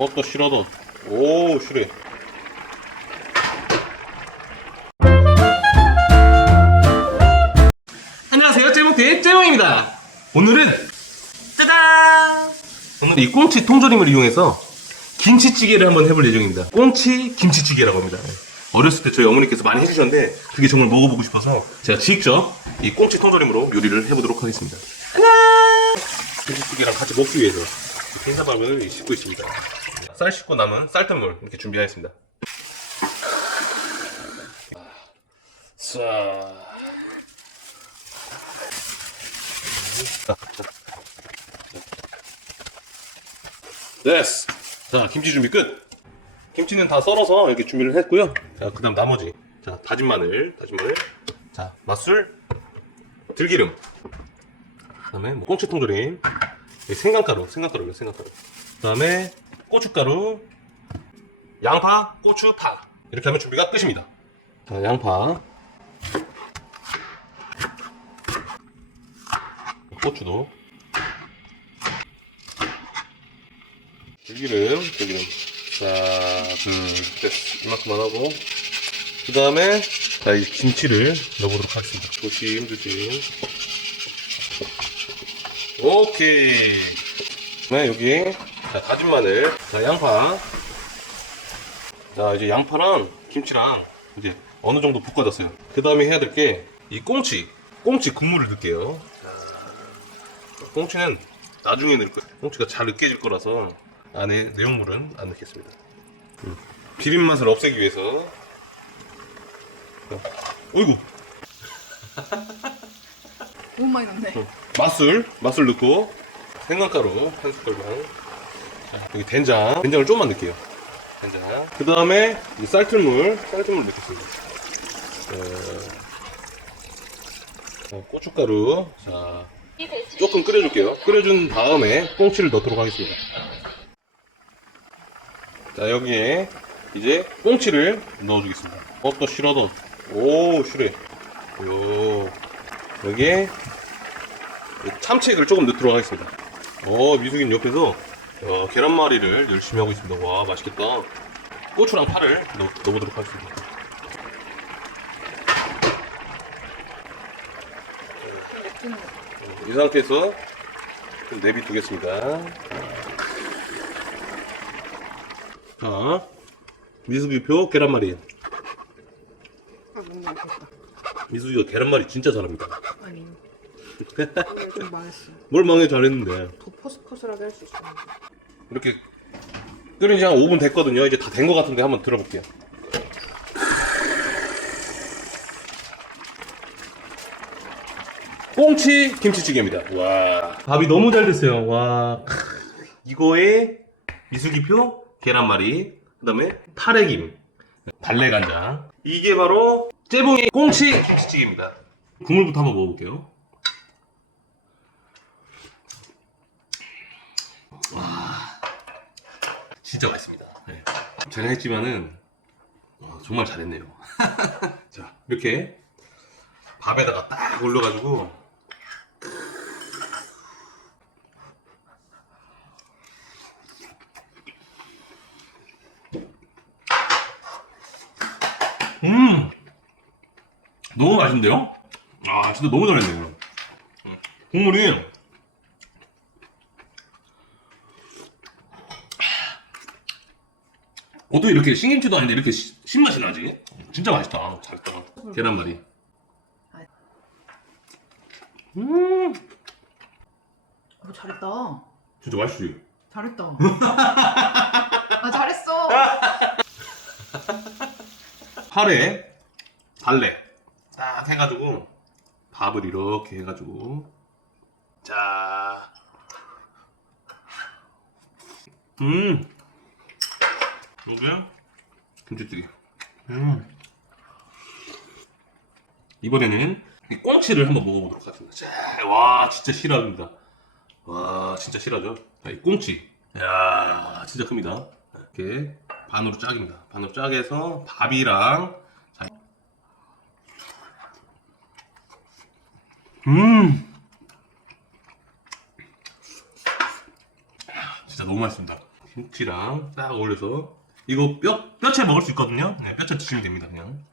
어또 싫어도 오 싫어 안녕하세요. 째몽팀 째몽입니다. 오늘은 짜잔! 오늘 이 꽁치 통조림을 이용해서 김치찌개를 한번 해볼 예정입니다. 꽁치 김치찌개라고 합니다. 어렸을 때 저희 어머니께서 많이 해주셨는데 그게 정말 먹어보고 싶어서 제가 직접 이 꽁치 통조림으로 요리를 해보도록 하겠습니다. 안녕 김치찌개랑 같이 먹기 위해서 흰사발을 씻고 있습니다 쌀 씻고 남은 쌀뜨물 이렇게 준비하였습니다 자 됐어. 자, 김치 준비 끝. 김치는 다 썰어서 이렇게 준비를 했고요. 자, 그다음 나머지. 자, 다진 마늘, 다진 마늘. 자, 맛술, 들기름. 그다음에 뭐 꽁치 통조림, 이 생강가루, 생강가루요, 생강가루. 그다음에 고춧가루, 양파, 고추, 파. 이렇게 하면 준비가 끝입니다. 자, 양파. 고추도. 들기름, 들기름. 자, 둘, 셋. 이만큼만 하고. 그 다음에, 자, 이 김치를 넣어보도록 하겠습니다. 조심, 조심. 오케이. 네, 여기. 자, 다진 마늘. 자, 양파. 자, 이제 양파랑 김치랑 이제 어느 정도 볶아졌어요. 그 다음에 해야 될 게, 이 꽁치. 꽁치 국물을 넣을게요. 꽁치는 나중에 넣을 거예요. 꽁치가 잘 으깨질 거라서 안에 내용물은 안 넣겠습니다. 음. 비린 맛을 없애기 위해서. 어. 어이구, 너무 많이 넣네. 맛술, 맛술 넣고 생강가루 한 숟갈만. 자, 여기 된장, 된장을 조금만 넣을게요. 된장. 그 다음에 이 쌀뜨물, 쌀뜨물 넣겠습니다. 자, 어, 고춧가루. 자, 조금 끓여줄게요. 끓여준 다음에 꽁치를 넣도록 하겠습니다. 자, 여기에 이제 꽁치를 넣어주겠습니다. 어, 또 싫어도. 오, 싫어. 요, 여기에 참치액을 조금 넣도록 하겠습니다. 어, 미숙인 옆에서 어, 계란말이를 열심히 하고 있습니다. 와, 맛있겠다. 고추랑 파를 넣, 넣어보도록 하겠습니다. 이 상태에서 좀 내비두겠습니다. 자, 미숙이표 계란말이. 아. 미숙이가 계란말이 진짜 잘합니다. 아니. 좀 망했어. 뭘 망해 잘했는데. 더 퍼스퍼스하게 할 수 있어. 이렇게 끓인 지 한 5분 됐거든요. 이제 다 된 것 같은데 한번 들어볼게요. 꽁치 김치찌개입니다. 와. 밥이 너무 잘 됐어요. 와. 크. 이거에 미숙이표 계란말이, 그 다음에 파래김, 달래간장. 이게 바로 째봉이 꽁치 김치찌개입니다. 국물부터 한번 먹어볼게요. 진짜 맛있습니다. 네. 제가 했지만은 어, 정말 잘했네요. 자 이렇게 밥에다가 딱 올려가지고 음 너무 맛있는데요? 아 진짜 너무 잘했네요. 음, 국물이 어떻게 이렇게 신김치도 아닌데 이렇게 시- 신맛이 나지? 진짜 맛있다. 잘했다. 계란말이. 음, 어, 잘했다. 진짜 맛있지? 잘했다. 아, 잘했어. 파래, 달래. 딱 해가지고, 밥을 이렇게 해가지고, 자. 음. 여기, 김치찌개. 음. 이번에는 이 꽁치를 한번 먹어보도록 하겠습니다. 자, 와, 진짜 실합니다. 와, 진짜 실하죠? 자, 이 꽁치. 이야, 진짜 큽니다. 이렇게 반으로 짝입니다. 반으로 짝해서 밥이랑 자, 음, 진짜 너무 맛있습니다. 김치랑 딱 올려서 이거 뼈 뼈채 먹을 수 있거든요. 네, 뼈채 드시면 됩니다. 그냥.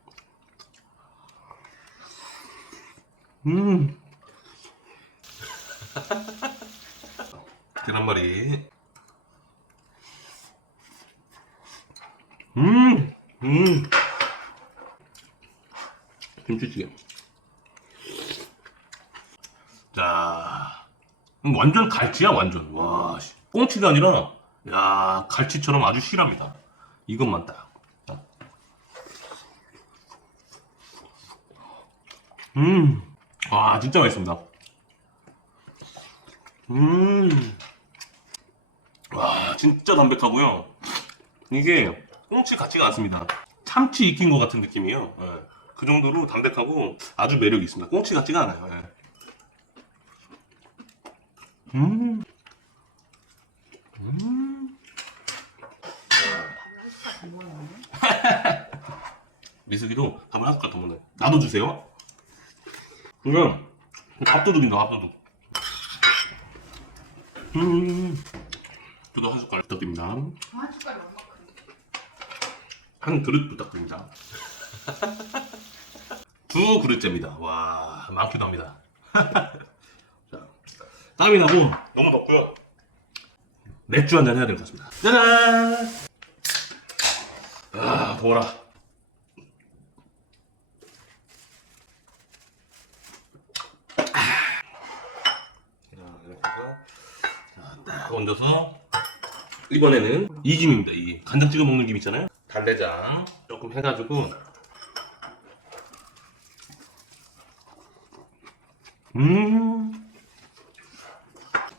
음. 계란말이. 음, 음. 김치찌개. 자, 음, 완전 갈치야, 완전. 와, 씨. 꽁치가 아니라, 야, 갈치처럼 아주 실합니다. 이것만 딱. 음, 와, 진짜 맛있습니다. 음, 와, 진짜 담백하고요. 이게 꽁치 같지가 않습니다. 참치 익힌 것 같은 느낌이에요. 예. 그 정도로 담백하고 아주 매력이 있습니다. 꽁치 같지가 않아요. 예. 음. 음. 미숙이도 밥을 한 숟갈 더 먹네. 나도 주세요. 그럼 밥도둑인가 밥도둑. 음. 저도 한 숟갈 부탁드립니다. 한 숟갈이 얼마큼? 한 그릇 부탁드립니다. 두 그릇째입니다. 와, 많기도 합니다. 자, 땀이 나고 너무 덥고요. 맥주 한 잔 해야 될 것 같습니다. 짜잔! 아, 더워라. 자, 이렇게 해서 자, 딱 얹어서 이번에는 이 김입니다. 이 간장 찍어 먹는 김 있잖아요. 달래장 조금 해가지고 음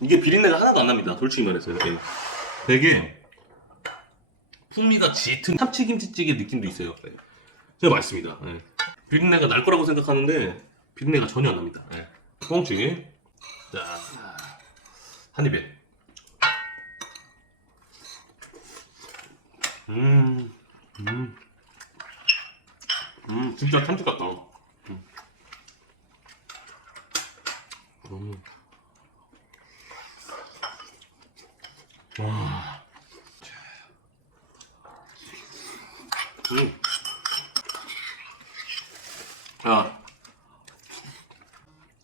이게 비린내가 하나도 안 납니다. 돌치면에서 이렇게 되게 풍미가 짙은 참치김치찌개 느낌도 있어요. 네. 진짜 맛있습니다. 네. 비린내가 날 거라고 생각하는데 비린내가 전혀 안 납니다. 네. 꽁치 자한 입에 음, 음, 음, 진짜 참치 같다. 음. 음. 와. 음. 야.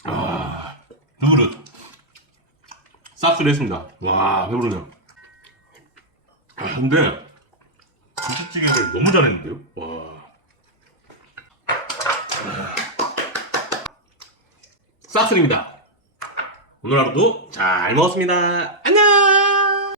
아, 두 그릇. 싹스를 했습니다. 와, 배부르네요. 아, 근데, 김치찌개를 너무 잘했는데요? 와. 싹스입니다. 오늘 하루도 잘 먹었습니다. 안녕!